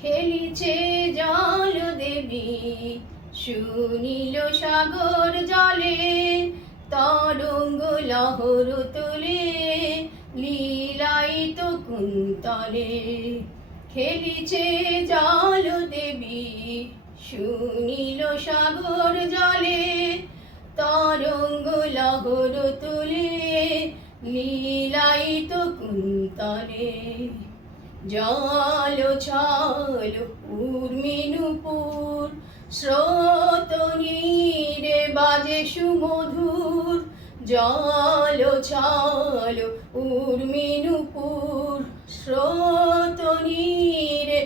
খেলিছে জল দেবী সুনীল সাগর জলে, তরঙ্গ লহর তোলে লীলায়িত কুন্তলে। খেলিছে জল দেবী সুনীল সাগর জলে, তরঙ্গ লহর তোলে লীলায়িত কুন্তলে। জল ছল উর্মি নূপুর স্রোত নীরে বাজে সুমধুর। জল ছল উর্মি নূপুর স্রোত নীরে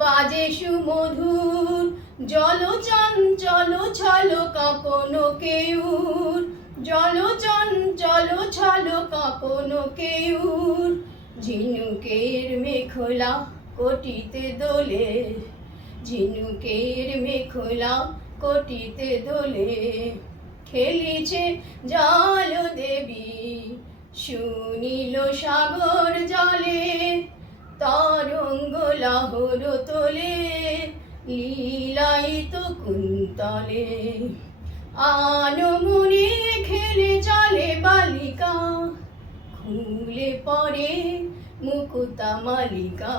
বাজে সুমধুর। জল চঞ্চল ছল কাঁপন কেউর, জল চঞ্চল ছল কাঁপন কেউর। ঝিনুকের মেখলা কটিতে দোলে, ঝিনুকের মেখলা কটিতে দোলে। খেলিছে জল দেবী সুনীল সাগর জলে, তরঙ্গ লহর তোলে লীলায়িত কুন্তলে। আনমনে খেলে চলে বালিকা, খুলে পড়ে মুকুতা মালিকা।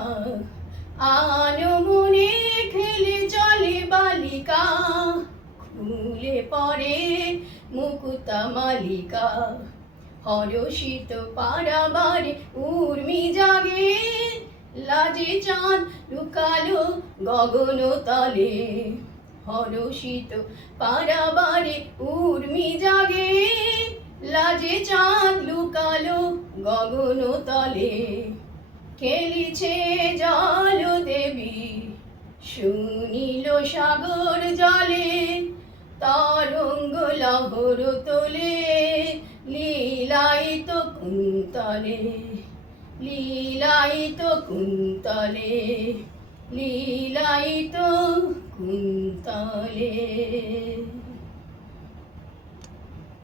আনমনে খেলে চলে বালিকা, খুলে পড়ে মুকুতা মালিকা। হরষিত পারাবারে উর্মি জাগে, লাজে চাঁদ লুকালো গগন তলে। হরষিত পারাবারে উর্মি জাগে, লাজে চাঁদ লুকালো গগন তলে। খেলিছে জল দেবী সুনীল সাগর জলে, তরঙ্গ লহর তোলে লীলায়িত কুন্তলে, লীলায়িত কুন্তলে, লীলায়িত কুন্তলে।